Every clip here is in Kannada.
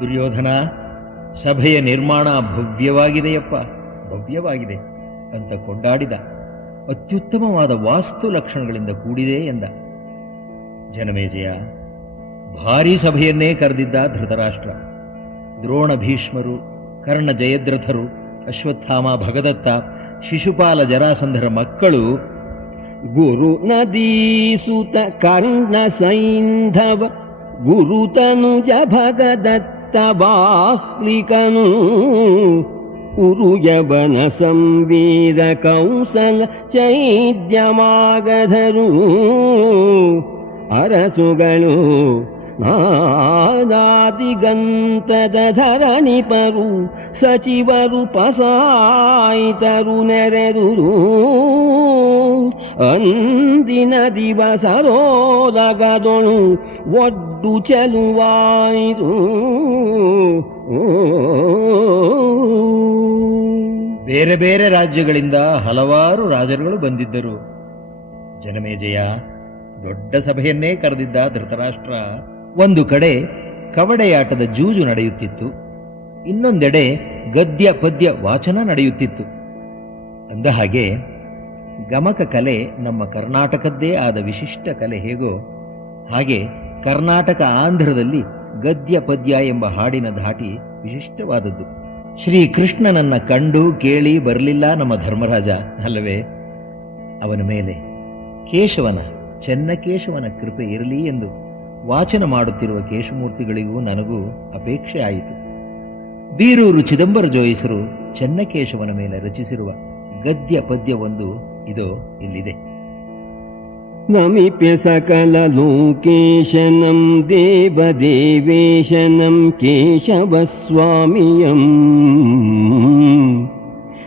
ದುರ್ಯೋಧನ, ಸಭೆಯ ನಿರ್ಮಾಣ ಭವ್ಯವಾಗಿದೆಯಪ್ಪ. ಭವ್ಯವಾಗಿದೆ ಅಂತ ಕೊಂಡಾಡಿದ. ಅತ್ಯುತ್ತಮವಾದ ವಾಸ್ತು ಲಕ್ಷಣಗಳಿಂದ ಕೂಡಿದೆ ಎಂದ. ಜನಮೇಜಯ, ಭಾರೀ ಸಭೆಯನ್ನೇ ಕರೆದಿದ್ದ ಧೃತರಾಷ್ಟ್ರ. ದ್ರೋಣ ಭೀಷ್ಮರು, ಕರ್ಣ ಜಯದ್ರಥರು, ಅಶ್ವತ್ಥಾಮ ಭಗದತ್ತ, ಶಿಶುಪಾಲ ಜರಾಸಂಧರ ಮಕ್ಕಳು, ಗುರು ನದೀಸುತ ಕರ್ಣ ಸೈಂಧವ ಗುರುತನುಜ ಭಗದತ್ತ तबास्लिकनु उरु यीर चैद्यमागधरु अरसुगणु ಧರಣಿಪರು ಸಚಿವರು ಪಸಾಯಿತರು ನೆರೆದುರು ಅಂದಿನ ದಿವಸ ರೋಲಗದೊಳು ಒಡ್ಡು ಚೆಲುವಾಯಿತು. ಬೇರೆ ಬೇರೆ ರಾಜ್ಯಗಳಿಂದ ಹಲವಾರು ರಾಜರುಗಳು ಬಂದಿದ್ದರು. ಜನಮೇಜಯ ದೊಡ್ಡ ಸಭೆಯನ್ನೇ ಕರೆದಿದ್ದ ಧೃತರಾಷ್ಟ್ರ ಒಂದು ಕಡೆ ಕವಡೆಯಾಟದ ಜೂಜು ನಡೆಯುತ್ತಿತ್ತು, ಇನ್ನೊಂದೆಡೆ ಗದ್ಯ ಪದ್ಯ ವಾಚನ ನಡೆಯುತ್ತಿತ್ತು. ಅಂದ ಹಾಗೆ ಗಮಕ ಕಲೆ ನಮ್ಮ ಕರ್ನಾಟಕದ್ದೇ ಆದ ವಿಶಿಷ್ಟ ಕಲೆ ಹೇಗೋ ಹಾಗೆ ಕರ್ನಾಟಕ ಆಂಧ್ರದಲ್ಲಿ ಗದ್ಯ ಪದ್ಯ ಎಂಬ ಹಾಡಿನ ಧಾಟಿ ವಿಶಿಷ್ಟವಾದದ್ದು. ಶ್ರೀ ಕೃಷ್ಣನನ್ನ ಕಂಡು ಕೇಳಿ ಬರಲಿಲ್ಲ ನಮ್ಮ ಧರ್ಮರಾಜ, ಅಲ್ಲವೇ? ಅವನ ಮೇಲೆ ಕೇಶವನ, ಚೆನ್ನಕೇಶವನ ಕೃಪೆ ಇರಲಿ ಎಂದು ವಾಚನ ಮಾಡುತ್ತಿರುವ ಕೇಶಮೂರ್ತಿಗಳಿಗೂ ನನಗೂ ಅಪೇಕ್ಷೆ ಆಯಿತು ಬೀರೂರು ಚಿದಂಬರ ಜೋಯಿಸರು ಚೆನ್ನಕೇಶವನ ಮೇಲೆ ರಚಿಸಿರುವ ಗದ್ಯ ಪದ್ಯವೊಂದು ಇದು ಇಲ್ಲಿದೆ. ನಮಿಪ್ಯ ಸಕಲ ಲೋಕೇಶನಂ ದೇವದೇವೇಶನಂ ಕೇಶವಸ್ವಾಮಿಯಂ. ಭವ್ಯವೇಲಾಪುರಿ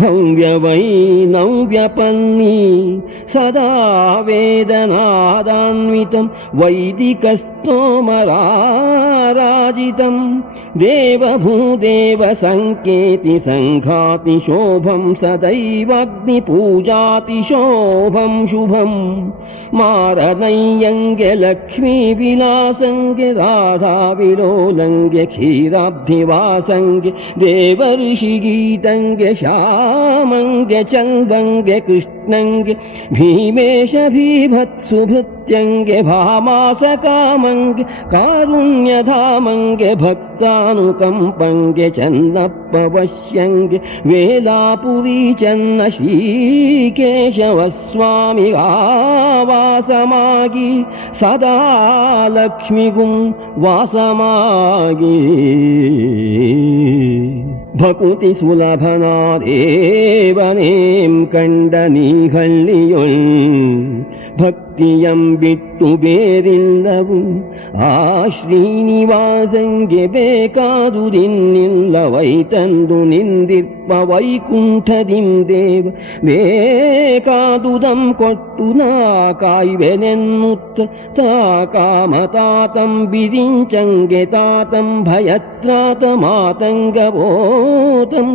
भव्यवै न व्यपन्नी सदा वेदनादान्वितम् वैदि कस्तोमराराजितम् देव भू देव सङ्केति सङ्घाति शोभम् सदैव अग्नि पूजाति शोभम् शुभम् मारदैयङ्गक्ष्मीविलासङ्गिरोलङ्ग क्षीराब्धि वासङ्ग देवऋषि गीतङ्ग श्यामङ्ग च भङ्ग कृष्णङ्ग भीमेश भीभत् सुभृत्यङ्ग भामास कामङ्ग कारुण्यधामङ्ग भक्तानुकम्पङ्गचन्न पवश्यङ्ग वेलापुरी चन्न श्रीकेशवस्वामि वासमागि सदा लक्ष्मिगु वासमागी। ಭಕುತಿ ಸುಲಭನಾದೇವನೇಂ ಕಂಡ ನೀಹಳ್ಳಿಯೊಳ್ ಭಕ್ತಿಯಂ ಬಿಟ್ಟು ಬೇರಿಲ್ಲವು ಆ ಶ್ರೀನಿವಾಸಂಗೆ ಬೇಕಾದುದಿನ್ನಿಲ್ಲವೈ ತಂದು ನಿಂದಿರ್ಪ ವೈಕುಂಠದಿಂ ದೇವ ಬೇಕಾದುದಂ ಕೊಟ್ಟು ನಾ ಕಾಯ್ವೆನೆನ್ನುತ್ತ ತಾ ಕಾಮತಾತಂ ಬಿರಿಂಚಂಗೆ ತಾತಂ ಭಯತ್ರಾತ ಮಾತಂಗಬೋತಂ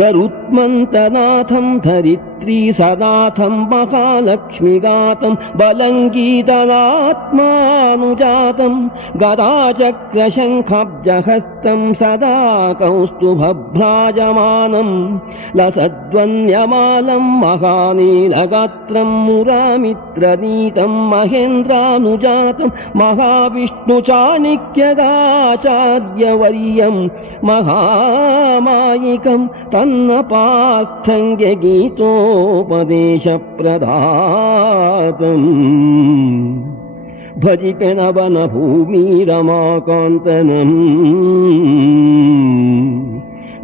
ಗರುತ್ಮಂತನಾಥಂ ಧರಿತ್ರಿ ಸದಾಥಂ ಮಹಾಲಕ್ಷ್ಮಿಗಾತಂ बलङ्गीतनात्मानुजातं गदाचक्रशङ्खब्जहस्तं सदा कौस्तुभभ्राजमानं लसद्वन्यमालं महानीलगात्रं मुरामित्रनीतं महेन्द्रानुजातं महाविष्णुचाणिक्यगाचार्यवर्यं महामायिकं तन्नपार्थङ्गे गीतोपदेशप्रदातम् भजिपेनवन भूमिरमाकान्तनम्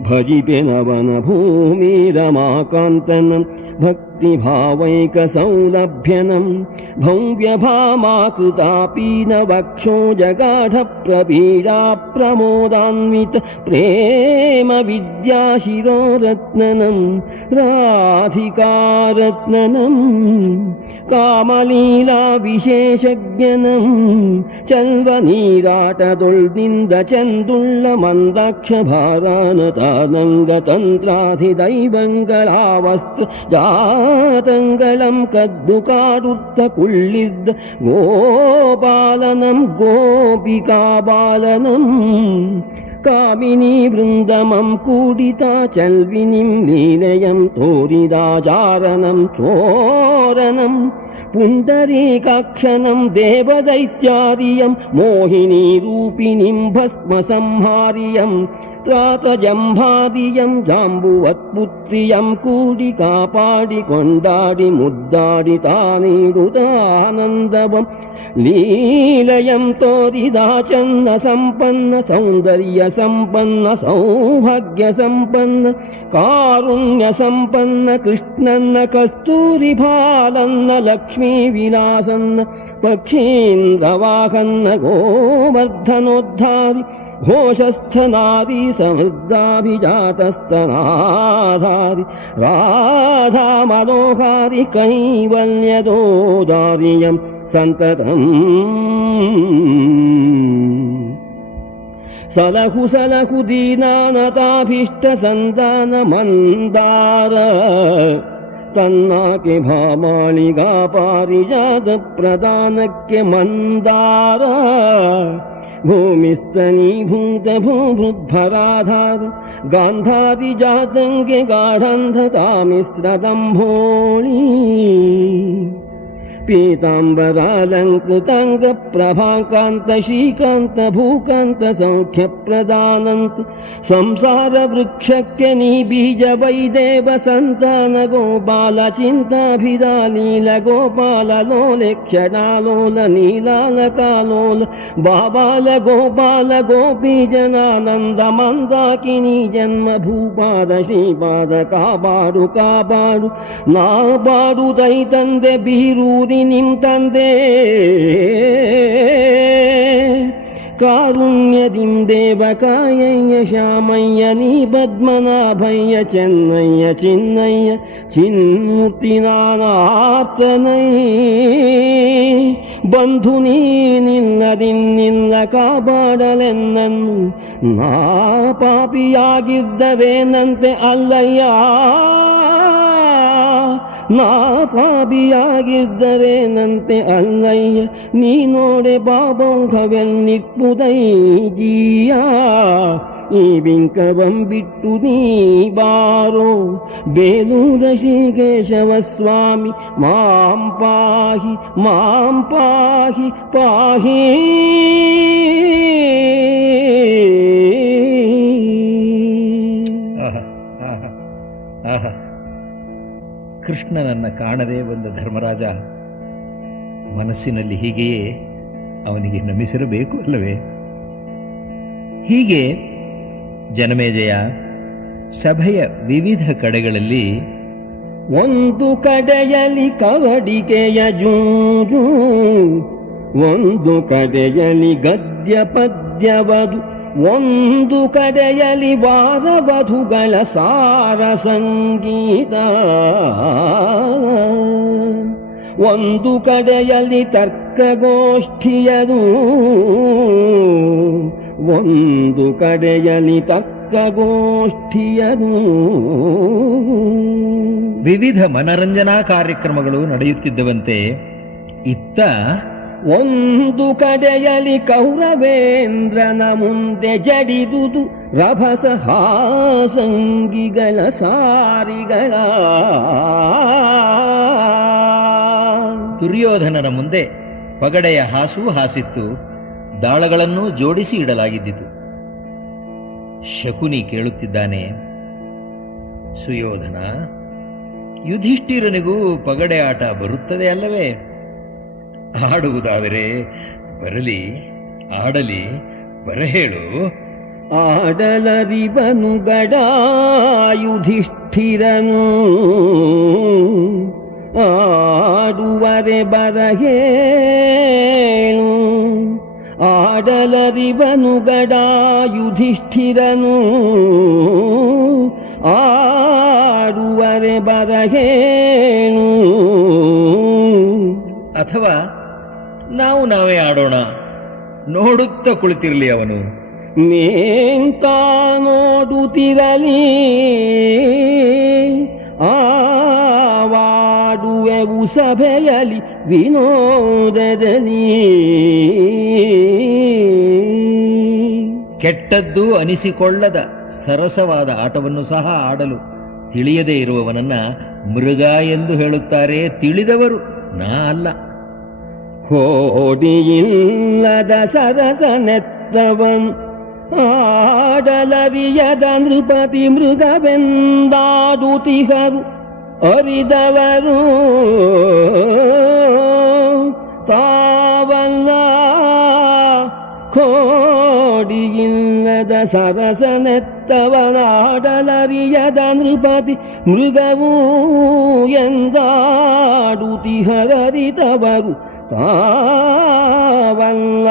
भजिपेनवन भूमिरमाकान्तनं भक्त भावैकसौलभ्यनम् भौव्यभामाकृता पीन वक्षो जगाढप्रपीडा प्रमोदान्वित प्रेम विद्याशिरो रत्ननम् राधिकारत्ननम् कामलीलाविशेषज्ञनम् विशेषज्ञनम् जा तङ्गलम् कद्दुकारुत्त गोपालनम् गोपिकाबालनम् काविनी वृन्दमूडिता चल्विनीम् लीलयम् तोरिदाचारणम् चोरनम् पुण्डरी कक्षनम् देवदैत्याम् मोहिनीरूपिणीम् भस्मसंहारियम् त जम्भायम् जाम्बूवत्पुत्रियम् कूडिकापाडि कोण्डाडिमुद्दाितानिरुदानन्दवम् लीलयम् तोरिदाचन्न सम्पन्न सौन्दर्य सम्पन्न सौभाग्य सम्पन्न कारुण्यसम्पन्न कृष्णन्न कस्तूरिभालन्न लक्ष्मीविलासन्न पक्षीन्द्रवाहन्न गोवर्धनोद्धारि घोषस्थनादि समृद्धाभिजातस्तनाधारि राधा मनोहारि कैवल्यदोदार्यम् सन्ततम्। सलहु सलहु दीनानताभीष्टसन्तानमन्दार तन्नाके भामालिगा पारिजातप्रदानक्य मन्दार भूमिस्तनीभूतभूभृद्भराधार गान्धारिजातङ्गे गाढन्धतामिश्रदम्भोळी पीताम्बरालङ्कृताङ्ग प्रभाकान्त श्रीकान्त भूकान्त सौख्य प्रदानन्त संसार वृक्षक्य निबीज वैदेव நின் தந்தே. காருண்யதிம் தேவகாயைய ஷாமைய நீ பத்மநாபைய சென்னைய சின்னைய சின்மூர்த்தி நானார்த்தனை ಬಂಧು ನೀ ನಿನ್ನದಿನ್ನಿಲ್ಲ ಕಾಪಾಡಲೆನ್ನನ್ನು ನಾ ಪಾಪಿಯಾಗಿದ್ದವೇನಂತೆ ಅಲ್ಲಯ್ಯ ನಾ ಪಾಪಿಯಾಗಿದ್ದರೇನಂತೆ ಅಲ್ಲಯ್ಯ, ನೀ ನೋಡೆ ಬಾಬೌಘವೆನ್ನಿಪ್ಪುದೈ ಜೀಯ ಈ ಬಿಂಕವಂಬಿಟ್ಟು ನೀ ಬಾರೋ, ಬೇಲೂರ ಶ್ರೀಕೇಶವ ಸ್ವಾಮಿ ಮಾಂ ಪಾಹಿ ಮಾಂ ಪಾಹಿ ಪಾಹಿ. ಕೃಷ್ಣನನ್ನ ಕಾಣದೇ ಬಂದ ಧರ್ಮರಾಜ ಮನಸ್ಸಿನಲ್ಲಿ ಹೀಗೆಯೇ ಅವನಿಗೆ ನಮಿಸಿರಬೇಕು ಅಲ್ಲವೇ? ಹೀಗೆ ಜನಮೇಜಯ ಸಭೆಯ ವಿವಿಧ ಕಡೆಗಳಲ್ಲಿ ಒಂದು ಕಡೆಯಲ್ಲಿ ಕವಡಿಗೆಯ ಜೂಜು, ಒಂದು ಕಡೆಯಲ್ಲಿ ಗದ್ಯ ಪದ್ಯವದು. ಒಂದು ಕಡೆಯಲ್ಲಿ ವಾರವಧುಗಳ ಸಾರ ಸಂಗೀತ. ಒಂದು ಕಡೆಯಲ್ಲಿ ತರ್ಕಗೋಷ್ಠಿಯದು ಒಂದು ಕಡೆಯಲ್ಲಿ ತರ್ಕಗೋಷ್ಠಿಯದು ವಿವಿಧ ಮನರಂಜನಾ ಕಾರ್ಯಕ್ರಮಗಳು ನಡೆಯುತ್ತಿದ್ದವಂತೆ ಇತ್ತ ಒಂದು ಕಡೆಯಲ್ಲಿ ಕೌರವೇಂದ್ರನ ಮುಂದೆ ಜಡಿದುದು ರಭಸ ಹಾಸಂಗಿಗಳ ಸಾರಿಗಳ. ದುರ್ಯೋಧನರ ಮುಂದೆ ಪಗಡೆಯ ಹಾಸು ಹಾಸಿತ್ತು, ದಾಳಗಳನ್ನು ಜೋಡಿಸಿ ಇಡಲಾಗಿದ್ದಿತು. ಶಕುನಿ ಕೇಳುತ್ತಿದ್ದಾನೆ, ಸುಯೋಧನ, ಯುಧಿಷ್ಠಿರನಿಗೂ ಪಗಡೆ ಆಟ ಬರುತ್ತದೆ ಅಲ್ಲವೇ? ಆಡುವುದಾದರೆ ಬರಲಿ ಆಡಲಿ ಬರಹೇಳು. ಆಡಲರಿವನು ಗಡಾಯುಧಿಷ್ಠಿರನು. ಆಡುವರೆ ಬರಹೇಳು. ಆಡಲರಿವನು ಗಡಾಯುಧಿಷ್ಠಿರನು. ಆಡುವರೆ ಬರಹೇಳು. ಅಥವಾ ನಾವು ನಾವೇ ಆಡೋಣ. ನೋಡುತ್ತಾ ಕುಳಿತಿರಲಿ ಅವನು. ನೇಂತ ನೋಡುತ್ತಿರಲಿ. ಆವಾಡುವೆವು ಸಭೆಯಲ್ಲಿ ವಿನೋದದಲ್ಲಿ ಕೆಟ್ಟದ್ದು ಅನಿಸಿಕೊಳ್ಳದ ಸರಸವಾದ ಆಟವನ್ನು ಸಹ ಆಡಲು ತಿಳಿಯದೇ ಇರುವವನನ್ನ ಮೃಗ ಎಂದು ಹೇಳುತ್ತಾರೆ ತಿಳಿದವರು ನಾ ಅಲ್ಲ. கோடியில்லத சரசனெத்தவன் ஆடலவியத நிருபதி மிருகவெந்தாடு திகர் அறிதவரு. தாவல்ல கோடியில்லத சரசனெத்தவனாடலறியத நிருபதி மிருகவூ எந்தாடு திகரறிதவரு ತಾವಲ್ಲ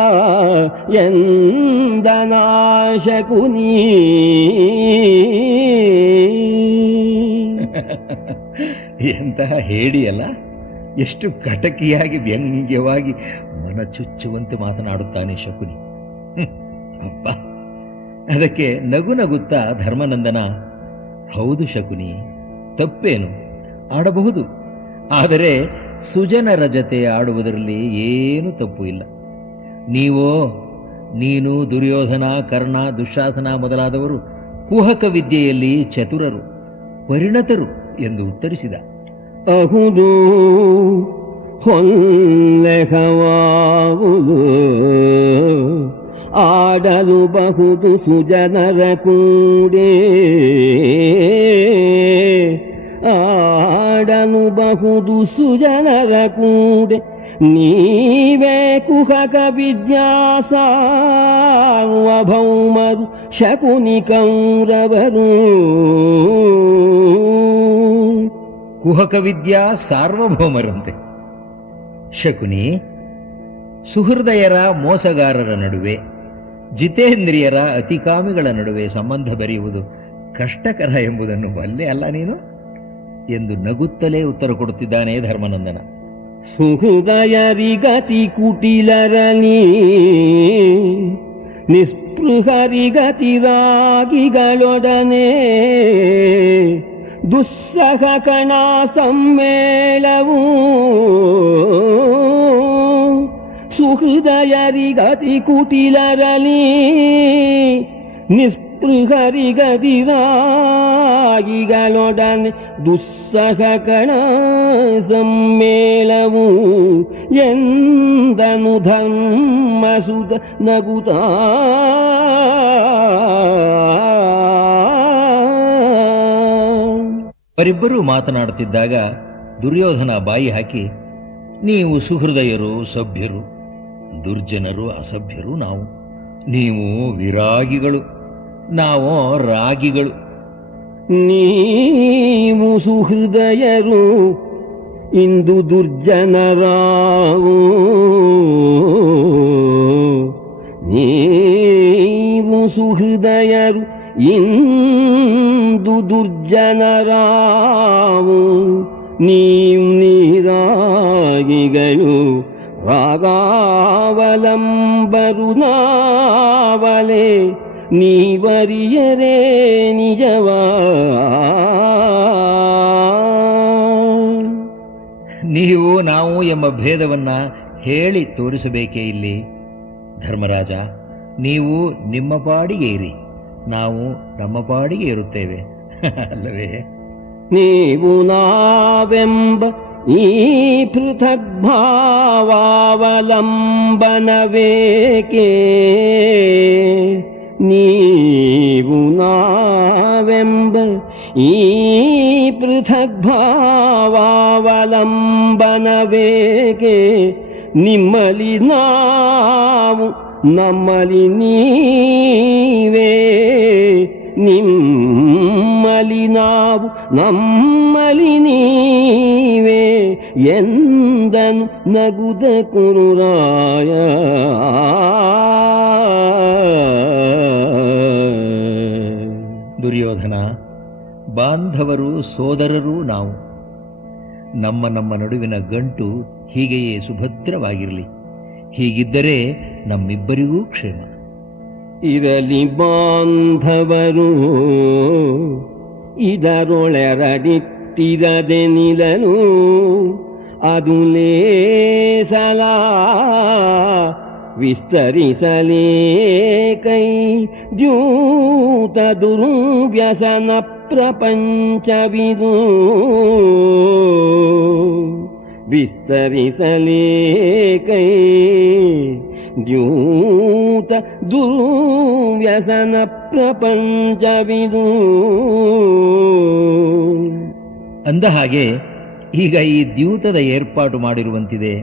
ಎಂದನಾಶಕುನೀ ಎಂತಹ ಹೇಳಿಯಲ್ಲ ಎಷ್ಟು ಕಟಕಿಯಾಗಿ ವ್ಯಂಗ್ಯವಾಗಿ ಮನ ಚುಚ್ಚುವಂತೆ ಮಾತನಾಡುತ್ತಾನೆ ಶಕುನಿ. ಅಪ್ಪ, ಅದಕ್ಕೆ ನಗು ನಗುತ್ತಾ ಧರ್ಮನಂದನ, ಹೌದು ಶಕುನಿ, ತಪ್ಪೇನು, ಆಡಬಹುದು, ಆದರೆ ಸುಜನರ ಜತೆ ಆಡುವುದರಲ್ಲಿ ಏನು ತಪ್ಪು ಇಲ್ಲ. ನೀವೋ, ನೀನು ದುರ್ಯೋಧನ, ಕರ್ಣ, ದುಶಾಸನ ಮೊದಲಾದವರು ಕುಹಕ ವಿದ್ಯೆಯಲ್ಲಿ ಚತುರರು, ಪರಿಣತರು ಎಂದು ಉತ್ತರಿಸಿದ. ಅಹುದು ಹೊಲ್ಲೆಹವಾವುದು ಆಡಲು ಬಹುದು ಸುಜನರ ಕೂಡೆ. ಆಡಲು ಬಹುದು ಸುಜನರ ಕೂಡೆ. ನೀವೇ ಕುಹಕ ವಿದ್ಯಾಸಾರ್ವಭೌಮರು ಶಕುನಿ ಕೌರವರು. ಕುಹಕ ವಿದ್ಯಾ ಸಾರ್ವಭೌಮರಂತೆ. ಶಕುನಿ, ಸುಹೃದಯರ ಮೋಸಗಾರರ ನಡುವೆ, ಜಿತೇಂದ್ರಿಯರ ಅತಿಕಾಮಿಗಳ ನಡುವೆ ಸಂಬಂಧ ಬರೆಯುವುದು ಕಷ್ಟಕರ ಎಂಬುದನ್ನು ಬಲ್ಲೆ ಅಲ್ಲ ನೀನು? ಎಂದು ನಗುತ್ತಲೇ ಉತ್ತರ ಕೊಡುತ್ತಿದ್ದಾನೆ ಧರ್ಮನಂದನ. ಸುಹೃದಯರಿಗತಿ ಕುಟಿಲರಲಿ ರಾಗಿಗಳೊಡನೆ ದುಸ್ಸಹ ಕಣ ಸಮ್ಮೇಳವು ಸುಹೃದಯರಿಗತಿ ಕುಟಿಲರಲಿ ನಿಸ್ಪೃಹರಿಗತಿ ರಾಗಿಗಳೊಡನೆ ದುಸ್ಸಹ ಕಣ ಸಮ್ಮೇಳವು ಎಂದನು ಧರ್ಮಸುತ ನಗುತ. ಅವರಿಬ್ಬರೂ ಮಾತನಾಡುತ್ತಿದ್ದಾಗ ದುರ್ಯೋಧನ ಬಾಯಿ ಹಾಕಿ, ನೀವು ಸುಹೃದಯರು, ಸಭ್ಯರು, ದುರ್ಜನರು, ಅಸಭ್ಯರು ನಾವು. ನೀವು ವಿರಾಗಿಗಳು. ನಾವು ರಾಗಿಗಳು. ನೀವು ಸುಹೃದಯರು ಇಂದು ದುರ್ಜನರಾವು. ನೀವು ಸುಹೃದಯರು ಇಂದು ದುರ್ಜನರಾವು. ನೀವು ನೀರಾಗಿಗಳು ರಾಗಾವಲಂಬರು ನಾವಲೆ ನೀವರಿಯರೇ ನಿಜವಾ? ನೀವು ನಾವು ಎಂಬ ಭೇದವನ್ನ ಹೇಳಿ ತೋರಿಸಬೇಕೇ ಇಲ್ಲಿ? ಧರ್ಮರಾಜ ನೀವು ನಿಮ್ಮ ಪಾಡಿಗೆ ಇರಿ. ನಾವು ನಮ್ಮ ಪಾಡಿಗೆ ಇರುತ್ತೇವೆ. ಅಲ್ಲವೇ? ನೀವು ನಾವೆಂಬ ಈ ಪೃಥಕ್ ಭಾವಾವಲಂಬನವೇಕೆ? ನೀವು ನಾವೆಂಬ ಈ ಪೃಥಕ್ ಭಾವಾವಲಂಬನವೇಕೆ? ನಿಮ್ಮಲಿ ನಾವು, ನಮ್ಮಲಿ ನೀವೇ? ನಿಮ್ಮಲಿ ನಾವು, ನಮ್ಮಲಿ ನೀವೇ? ಎಂದನು ನಗುದ ಕುರುರಾಯ. ದುರ್ಯೋಧನ, ಬಾಂಧವರು, ಸೋದರರೂ ನಾವು. ನಮ್ಮ ನಮ್ಮ ನಡುವಿನ ಗಂಟು ಹೀಗೆಯೇ ಸುಭದ್ರವಾಗಿರಲಿ. ಹೀಗಿದ್ದರೆ ನಮ್ಮಿಬ್ಬರಿಗೂ ಕ್ಷೇಮ ಇರಲಿ ಬಾಂಧವರು, ಇದರೊಳೆರಡಿಟ್ಟಿರದೆ ನಿಲನು ಅದು ಲೇಸಲ ವಿಸ್ತರಿಸಲೇ ಕೈ ದ್ಯೂತ ದುರ್ವ್ಯಸನ ಪ್ರಪಂಚವಿದು. ವಿಸ್ತರಿಸಲೇಕೈ ದ್ಯೂತ ದುರ್ವ್ಯಸನ ಪ್ರಪಂಚವಿದು. ಅಂದ ಹಾಗೆ ಈಗ ಈ ದ್ಯೂತದ ಏರ್ಪಾಟು ಮಾಡಿರುವಂತಿದೆ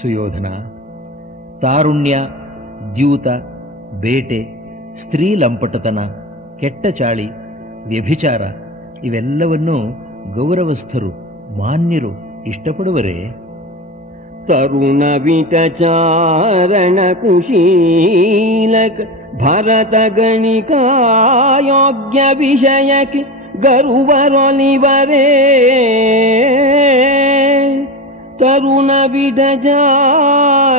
ಸುಯೋಧನ. ತಾರುಣ್ಯ, ದ್ಯೂತ, ಬೇಟೆ, ಸ್ತ್ರೀ ಲಂಪಟತನ, ಕೆಟ್ಟ ಚಾಳಿ, ವ್ಯಭಿಚಾರ ಇವೆಲ್ಲವನ್ನೂ ಗೌರವಸ್ಥರು, ಮಾನ್ಯರು ಇಷ್ಟಪಡುವರೆ? ತರುಣ ವಿಟಚಾರಣ ಕುಶೀಲಕ, ಭರತ ಗಣಿಕಾಯೋಗ್ಯ ವಿಷಯಕ್ಕೆ ಗರುವರೊಲಿವರೇ ತರುಣ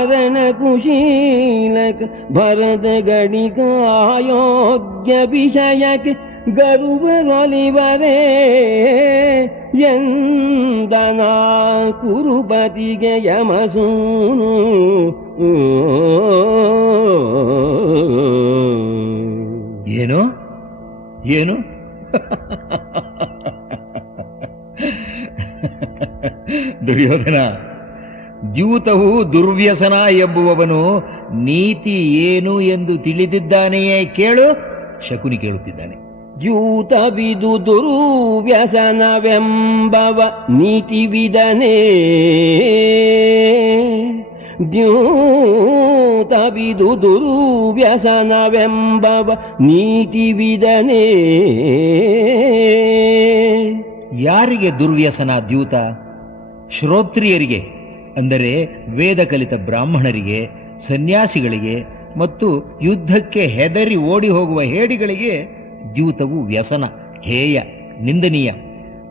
ವಿಟಚಾರಣ ಕುಶೀಲಕ ಭರತ ಗಣಿಕಾಯೋಗ್ಯ ವಿಷಯಕ ಗರುವರೊಲಿವರೇ ಎಂದನ ಕುರುಪತಿಗೆ ಯಮಸೂನು. ಏನು? ಏನು? ದುರ್ಯೋಧನ ದ್ಯೂತವು ದುರ್ವ್ಯಸನ ಎಂಬುವವನು ನೀತಿ ಏನು ಎಂದು ತಿಳಿದಿದ್ದಾನೆಯೇ ಕೇಳು. ಶಕುನಿ ಕೇಳುತ್ತಿದ್ದಾನೆ. ದ್ಯೂತ ಬಿದು ದುರ್ವ್ಯಸನವೆಂಬವ ನೀತಿವಿದನೇ. ದ್ಯೂತ ಬಿದು ದುರ್ವ್ಯಸನವೆಂಬವ ನೀತಿವಿದನೇ. ಯಾರಿಗೆ ದುರ್ವ್ಯಸನ ದ್ಯೂತ? ಶ್ರೋತ್ರಿಯರಿಗೆ. ಅಂದರೆ ವೇದ ಕಲಿತ ಬ್ರಾಹ್ಮಣರಿಗೆ, ಸನ್ಯಾಸಿಗಳಿಗೆ ಮತ್ತು ಯುದ್ಧಕ್ಕೆ ಹೆದರಿ ಓಡಿ ಹೋಗುವ ಹೇಡಿಗಳಿಗೆ ದ್ಯೂತವು ವ್ಯಸನ, ಹೇಯ, ನಿಂದನೀಯ.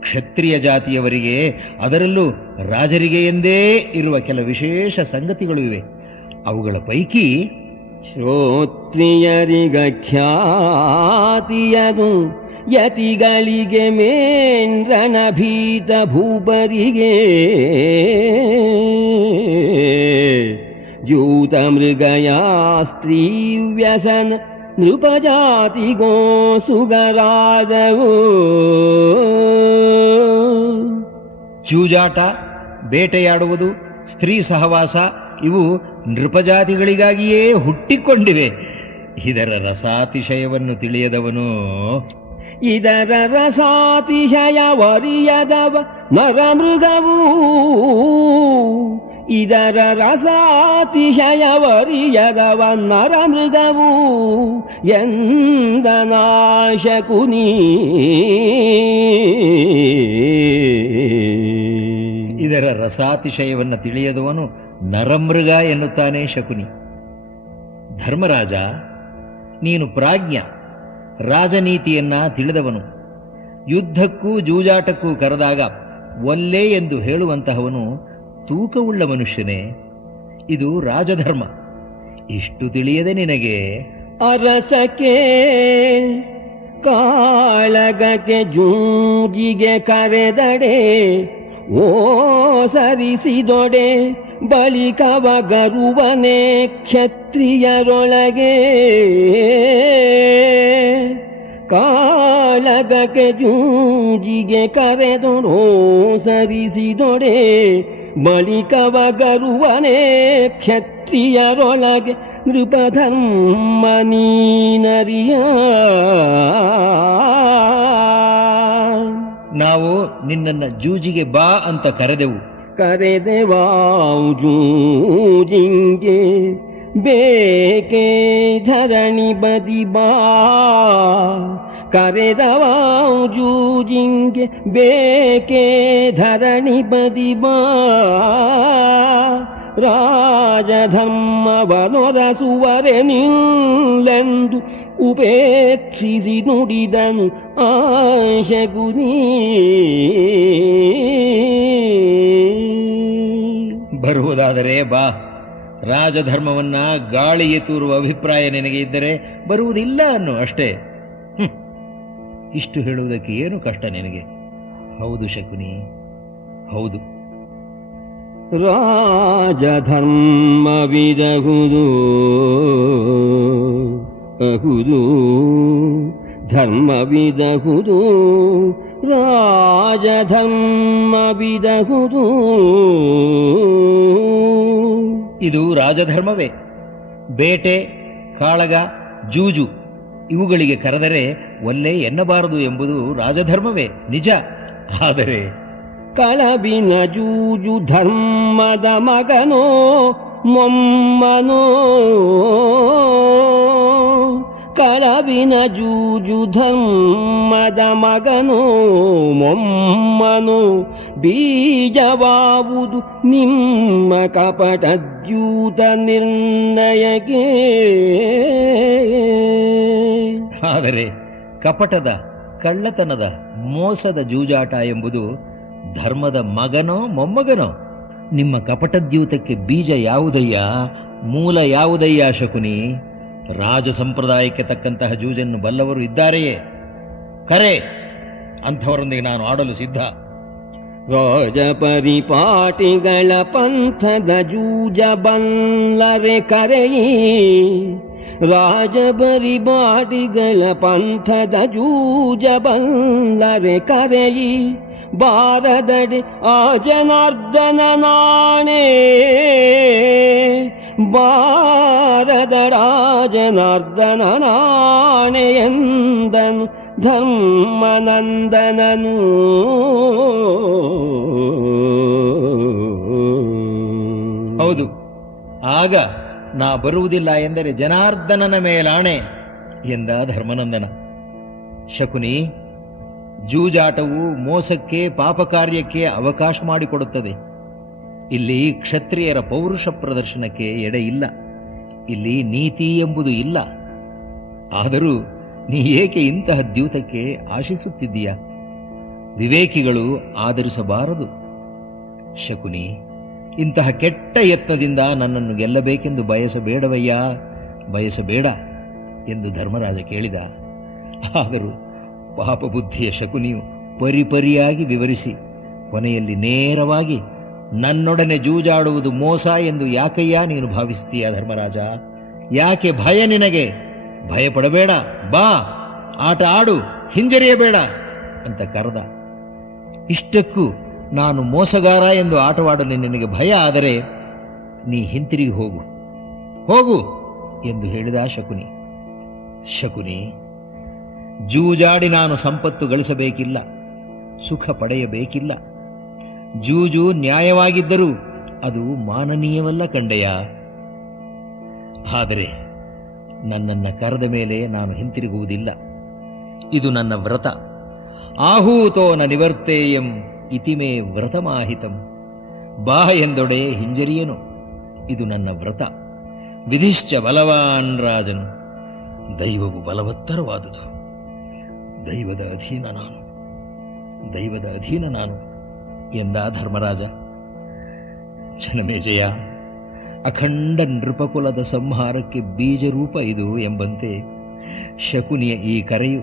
ಕ್ಷತ್ರಿಯ ಜಾತಿಯವರಿಗೆ ಅದರಲ್ಲೂ ರಾಜರಿಗೆ ಎಂದೇ ಇರುವ ಕೆಲ ವಿಶೇಷ ಸಂಗತಿಗಳು ಇವೆ. ಅವುಗಳ ಪೈಕಿ ಶ್ರೋತ್ರಿಯರಿಗ ಖ್ಯಾತಿಯದು. ಯತಿಗಳಿಗೆ ಮೇಂದ್ರನಭೀತ ಭೂಪರಿಗೆ. ಜೂತ ಮೃಗಯ ಸ್ತ್ರೀ ವ್ಯಸನ ನೃಪಜಾತಿಗೋ ಸುಗರಾದವು. ಚೂಜಾಟ, ಬೇಟೆಯಾಡುವುದು, ಸ್ತ್ರೀ ಸಹವಾಸ, ಇವು ನೃಪಜಾತಿಗಳಿಗಾಗಿಯೇ ಹುಟ್ಟಿಕೊಂಡಿವೆ. ಇದರ ರಸಾತಿಶಯವನ್ನು ತಿಳಿಯದವನು ಇದರ ರಸಾತಿಶಯ ವರಿಯದವ ನರಮೃಗವು. ಇದರ ರಸಾತಿಶಯ ವರಿಯದವ ನರಮೃಗವು ಮೃಗವು ಎಂದನಾಶಕುನಿ ಇದರ ರಸಾತಿಶಯವನ್ನು ತಿಳಿಯದವನು ನರಮೃಗ ಎನ್ನುತ್ತಾನೆ ಶಕುನಿ. ಧರ್ಮರಾಜ, ನೀನು ಪ್ರಾಜ್ಞ. ರಾಜನೀತಿಯನ್ನ ತಿಳಿದವನು. ಯುದ್ಧಕ್ಕೂ ಜೂಜಾಟಕ್ಕೂ ಕರೆದಾಗ ಒಲ್ಲೆ ಎಂದು ಹೇಳುವಂತಹವನು ತೂಕವುಳ್ಳ ಮನುಷ್ಯನೇ. ಇದು ರಾಜಧರ್ಮ. ಇಷ್ಟು ತಿಳಿಯದೆ ನಿನಗೆ? ಅರಸಕ್ಕೆ, ಕಾಳಗಕ್ಕೆ, ಜೂಜಿಗೆ ಕರೆದಡೆ. ಓ ಸರಿಸಿದೊಡೆ ಬಳಿಕವ ಗರುವನೆ ಕ್ಷತ್ರಿಯರೊಳಗೆ. ಕಾಳಗಕ್ಕೆ ಜೂಜಿಗೆ ಕರೆದೊಡೋ ಸರಿಸಿದೊಡೆ ಬಳಿಕವ ಗರುವನೆ ಕ್ಷತ್ರಿಯರೊಳಗೆ. ನೃಪಧರ್ಮ ನಾವು ನಿನ್ನನ್ನು ಜೂಜಿಗೆ ಬಾ ಅಂತ ಕರೆದೆವು. ಕರೆದೆವಾವು ಜೂಜಿಂಗೆ, ಬೇಕೆ ಧರಣಿ ಬದಿ ಬಾ. ಜೂಜಿಂಗೆ, ಬೇಕೆ ಧರಣಿ ಬದಿ ಬಾ. ರಾಜಧರ್ಮವನೊರಸುವರೆ ನಿಲ್ಲೆಂದು ಉಪೇಕ್ಷಿಸಿ ನುಡಿದನು ಆಶಗುನಿ ಬರುವುದಾದರೆ ಬಾ ರಾಜಧರ್ಮವನ್ನ ಗಾಳಿಗೆ ತೂರುವ ಅಭಿಪ್ರಾಯ ನಿನಗೆ ಇದ್ದರೆ ಬರುವುದಿಲ್ಲ ಅನ್ನು ಅಷ್ಟೇ. ಇಷ್ಟು ಹೇಳುವುದಕ್ಕೆ ಏನು ಕಷ್ಟ ನಿನಗೆ? ಹೌದು ಶಕುನಿ ಹೌದು. ರಾಜಧರ್ಮವಿದಹುದು ಅಹುದು ಧರ್ಮವಿದಹುದು ರಾಜಧರ್ಮವಿದಹುದು. ಇದು ರಾಜಧರ್ಮವೇ. ಬೇಟೆ ಕಾಳಗ ಜೂಜು ಇವುಗಳಿಗೆ ಕರೆದರೆ ಒಲ್ಲೆ ಎನ್ನಬಾರದು ಎಂಬುದು ರಾಜಧರ್ಮವೇ ನಿಜ. ಆದರೆ ಕಳಬಿನ ಜೂಜು ಧರ್ಮದ ಮಗನೋ ಮೊಮ್ಮನೋ, ಕಳವಿನ ಜೂಜು ಧರ್ಮದ ಮಗನೋ, ಮೊಮ್ಮನೋ, ಬೀಜವಾವುದು ನಿಮ್ಮ ಕಪಟದ್ಯೂತ ನಿರ್ಣಯಕ್ಕೆ. ಆದರೆ ಕಪಟದ, ಕಳ್ಳತನದ, ಮೋಸದ ಜೂಜಾಟ ಎಂಬುದು ಧರ್ಮದ ಮಗನೋ, ಮೊಮ್ಮಗನೋ? ನಿಮ್ಮ ಕಪಟದ್ಯೂತಕ್ಕೆ ಬೀಜ ಯಾವುದಯ್ಯ? ಮೂಲ ಯಾವುದಯ್ಯ ಶಕುನಿ? ರಾಜ ಸಂಪ್ರದಾಯಕ್ಕೆ ತಕ್ಕಂತಹ ಜೂಜನ್ನು ಬಲ್ಲವರು ಇದ್ದಾರೆಯೇ? ಕರೆ, ಅಂಥವರೊಂದಿಗೆ ನಾನು ಆಡಲು ಸಿದ್ಧ. ರಾಜ ಪರಿಪಾಟಿಗಳ ಪಂಥದ ಜೂಜ ಬಲ್ಲರೆ ಕರೆಯಿ. ರಾಜ ಪರಿಪಾಟಿಗಳ ಪಂಥದ ಜೂಜ ಬಲ್ಲರೆ ಕರೆಯಿ. ಬಾರದಡೆ ಆ ಜನಾರ್ದನ ನಾಣೆ ಬಾರದ ಜನಾರ್ದನ ನಾಣೆ ಎಂದನು ಧರ್ಮನಂದನನು. ಹೌದು, ಆಗ ನಾ ಬರುವುದಿಲ್ಲ ಎಂದರೆ ಜನಾರ್ದನನ ಮೇಲಾಣೆ ಎಂದ ಧರ್ಮನಂದನ. ಶಕುನಿ ಜೂಜಾಟವು ಮೋಸಕ್ಕೆ ಪಾಪ ಕಾರ್ಯಕ್ಕೆ ಅವಕಾಶ ಮಾಡಿಕೊಡುತ್ತದೆ. ಇಲ್ಲಿ ಕ್ಷತ್ರಿಯರ ಪೌರುಷ ಪ್ರದರ್ಶನಕ್ಕೆ ಎಡೆ ಇಲ್ಲ. ಇಲ್ಲಿ ನೀತಿ ಎಂಬುದು ಇಲ್ಲ. ಆದರೂ ನೀ ಏಕೆ ಇಂತಹ ದ್ಯೂತಕ್ಕೆ ಆಶಿಸುತ್ತಿದ್ದೀಯಾ? ವಿವೇಕಿಗಳು ಆದರಿಸಬಾರದು ಶಕುನಿ, ಇಂತಹ ಕೆಟ್ಟ ಯತ್ನದಿಂದ ನನ್ನನ್ನು ಗೆಲ್ಲಬೇಕೆಂದು ಬಯಸಬೇಡವಯ್ಯ? ಬಯಸಬೇಡ ಎಂದು ಧರ್ಮರಾಜ ಕೇಳಿದ. ಆದರೂ ಪಾಪ ಬುದ್ಧಿಯ ಶಕುನಿಯು ಪರಿಪರಿಯಾಗಿ ವಿವರಿಸಿ, ಕೊನೆಯಲ್ಲಿ ನೇರವಾಗಿ, ನನ್ನೊಡನೆ ಜೂಜಾಡುವುದು ಮೋಸ ಎಂದು ಯಾಕಯ್ಯ ನೀನು ಭಾವಿಸುತ್ತೀಯ ಧರ್ಮರಾಜ? ಯಾಕೆ ಭಯ ನಿನಗೆ? ಭಯಪಡಬೇಡ, ಬಾ, ಆಟ ಆಡು, ಹಿಂಜರಿಯಬೇಡ ಅಂತ ಕರೆದ. ಇಷ್ಟಕ್ಕೂ ನಾನು ಮೋಸಗಾರ ಎಂದು ಆಟವಾಡಲು ನಿನಗೆ ಭಯ ಆದರೆ ನೀ ಹಿಂತಿರುಗಿ ಹೋಗು. ಹೋಗು ಎಂದು ಹೇಳಿದ ಶಕುನಿ. ಶಕುನಿ ಜೂಜಾಡಿ ನಾನು ಸಂಪತ್ತು ಗಳಿಸಬೇಕಿಲ್ಲ, ಸುಖ ಪಡೆಯಬೇಕಿಲ್ಲ. ಜೂಜು ನ್ಯಾಯವಾಗಿದ್ದರೂ ಅದು ಮಾನನೀಯವಲ್ಲ ಕಂಡೆಯ. ಆದರೆ ನನ್ನನ್ನು ಕರೆದ ಮೇಲೆ ನಾನು ಹಿಂತಿರುಗುವುದಿಲ್ಲ. ಇದು ನನ್ನ ವ್ರತ. ಆಹೂತೋನ ನಿವರ್ತೇಯಂ ಇತಿಮೇ ವ್ರತಮಾಹಿತಂ. ಬಾ ಎಂದೊಡೆ ಹಿಂಜರಿಯನು. ಇದು ನನ್ನ ವ್ರತ. ವಿಧಿಶ್ಚ ಬಲವಾನ್ ರಾಜನು. ದೈವವು ಬಲವತ್ತರವಾದುದು. ದೈವದ ಅಧೀನ ನಾನು. ದೈವದ ಅಧೀನ ನಾನು ಎಂದ ಧರ್ಮರಾಜ? ಜನಮೇಜಯ ಅಖಂಡ ನೃಪಕುಲದ ಸಂಹಾರಕ್ಕೆ ಬೀಜರೂಪ ಇದು ಎಂಬಂತೆ ಶಕುನಿಯ ಈ ಕರೆಯು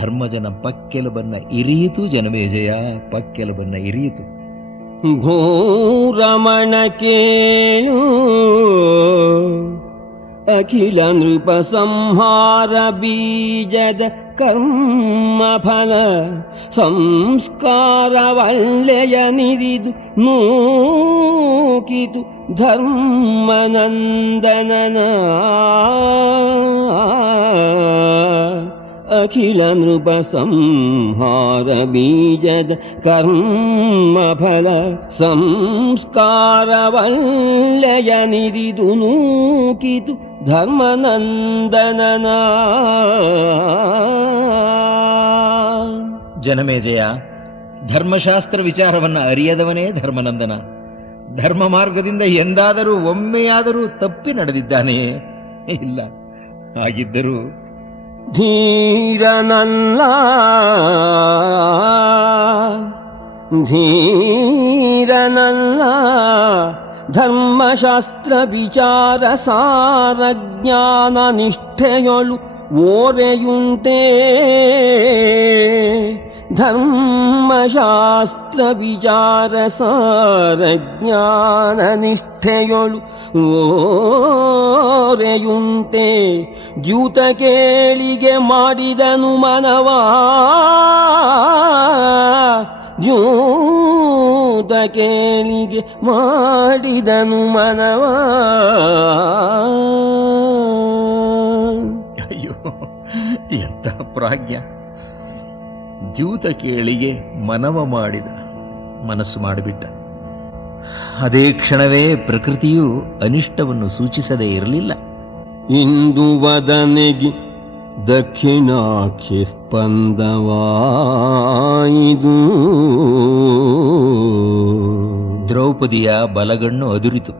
ಧರ್ಮಜನ ಪಕ್ಕೆಲುಬನ್ನ ಇರಿಯಿತು ಜನಮೇಜಯ, ಪಕ್ಕೆಲುಬನ್ನ ಇರಿಯಿತು. ಘೋರಮಣ ಕೇಳು अखिल नृपसंहारबीजद कर्मफल संस्कार वल्लय नूकितु धर्मनन्दनना। अखिल नृप कर्मफल संस्कार वल्लय नूकितु ಧರ್ಮನಂದನನ. ಜನಮೇಜಯ ಧರ್ಮಶಾಸ್ತ್ರ ವಿಚಾರವನ್ನ ಅರಿಯದವನೇ ಧರ್ಮನಂದನ. ಧರ್ಮ ಮಾರ್ಗದಿಂದ ಎಂದಾದರೂ ಒಮ್ಮೆಯಾದರೂ ತಪ್ಪಿ ನಡೆದಿದ್ದಾನೆಯೇ? ಇಲ್ಲ. ಹಾಗಿದ್ದರೂ ಧೀರನಲ್ಲ. ಧೀರನಲ್ಲ. ಧರ್ಮಶಾಸ್ತ್ರ ವಿಚಾರ ಸಾರ ಜ್ಞಾನ ನಿಷ್ಠೆಯೊಳು ಓರೆಯುಂಟೆ ಧರ್ಮಶಾಸ್ತ್ರ ವಿಚಾರ ಸಾರ ಜ್ಞಾನ ನಿಷ್ಠೆಯೊಳು ಓರೆಯುಂಟೆ ದ್ಯೂತ ಕೇಳಿಗೆ ಮಾಡಿದನು ಮನವ ದ್ಯೂತ ಕೇಳಿಗೆ ಮಾಡಿದನು ಮನವ. ಅಯ್ಯೋ ಎಂತ ಪ್ರಾಜ್ಞ. ದ್ಯೂತ ಕೇಳಿಗೆ ಮನವ ಮಾಡಿದ ಮನಸ್ಸು ಮಾಡಿಬಿಟ್ಟ. ಅದೇ ಕ್ಷಣವೇ ಪ್ರಕೃತಿಯು ಅನಿಷ್ಟವನ್ನು ಸೂಚಿಸದೇ ಇರಲಿಲ್ಲ. ಇಂದು ವದನೆಗೆ ದಕ್ಷಿಣಾಕ್ಷಿ ಸ್ಪಂದವಾಯಿದು. ದ್ರೌಪದಿಯ ಬಲಗಣ್ಣು ಅದುರಿತು.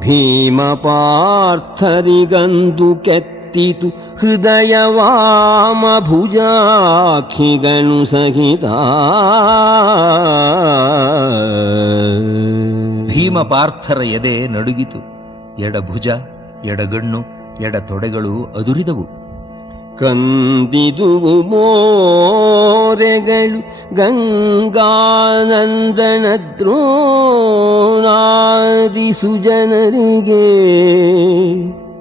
ಭೀಮ ಪಾರ್ಥರಿಗಂದು ಕೆತ್ತಿತು. ಹೃದಯ ವಾಮ ಭುಜಾಕ್ಷಿಗಳು ಸಹಿತ. ಭೀಮ ಪಾರ್ಥರ ಎದೆ ನಡುಗಿತು. ಎಡಭುಜ ಎಡಗಣ್ಣು ಎಡ ತೊಡೆಗಳು ಅದುರಿದವು. ಕಂದಿದುವು ಮೋರೆಗಳು ಗಂಗಾನಂದನ ದ್ರೋಣಾದಿ ಸುಜನರಿಗೆ.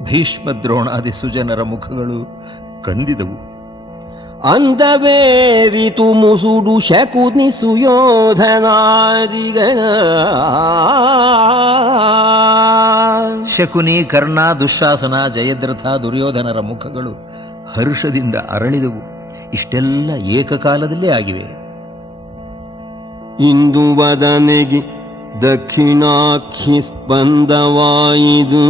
ಭೀಷ್ಮ ದ್ರೋಣಾದಿ ಸುಜನರ ಮುಖಗಳು ಕಂದಿದವು. ಅಂದವೇರಿತು ಮುಸುಡು ಶಕುನಿ ಸುಯೋಧನಾದಿಗಳ. ಶಕುನಿ ಕರ್ಣ ದುಶಾಸನ ಜಯದ್ರಥ ದುರ್ಯೋಧನರ ಮುಖಗಳು ಹರ್ಷದಿಂದ ಅರಳಿದವು. ಇಷ್ಟೆಲ್ಲ ಏಕಕಾಲದಲ್ಲೇ ಆಗಿವೆ. ಇಂದು ವದನೆಗೆ ದಕ್ಷಿಣಾಕ್ಷಿ ಸ್ಪಂದವಾಯಿದು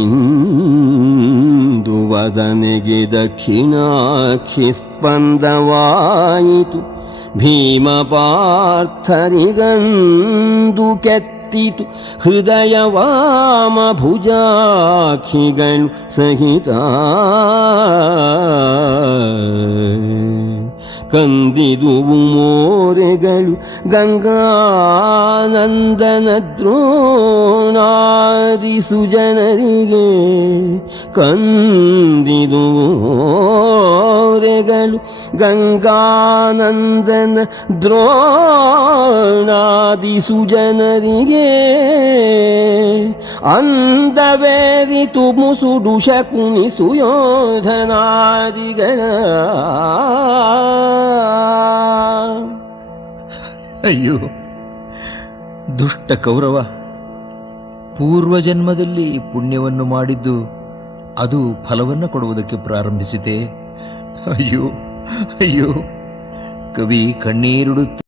ಇಂದು ವದನೆಗೆ ದಕ್ಷಿಣಾಕ್ಷಿ ಸ್ಪಂದವಾಯಿತು ಭೀಮ ಪಾರ್ಥರಿಗಂದು ಕೆತ್ತಿತು ಹೃದಯ ವಾಮ ಭುಜಾಕ್ಷಿಗಳು ಸಹಿತ. ಕಂದಿದುವು ಮೋರೆಗಳು ಗಂಗಾನಂದನ ದ್ರೋಣಾದಿ ಸುಜನರಿಗೆ ಕಂದಿದುವು ಮೋರೆಗಳು ಗಂಗಾನಂದನ ದ್ರೋಣಾದಿ ಸುಜನರಿಗೆ ಅಂದವೇರಿತು ಮುಸುಡು ಶಕುನಿ ಸುಯೋಧನಾದಿಗಳ ಅಯ್ಯೋ ದುಷ್ಟ ಕೌರವ ಪೂರ್ವಜನ್ಮದಲ್ಲಿ ಪುಣ್ಯವನ್ನು ಮಾಡಿದ್ದು ಅದು ಫಲವನ್ನು ಕೊಡುವುದಕ್ಕೆ ಪ್ರಾರಂಭಿಸಿದೆ ಅಯ್ಯೋ ಅಯ್ಯೋ ಕವಿ ಕಣ್ಣೀರಿಡುತ್ತ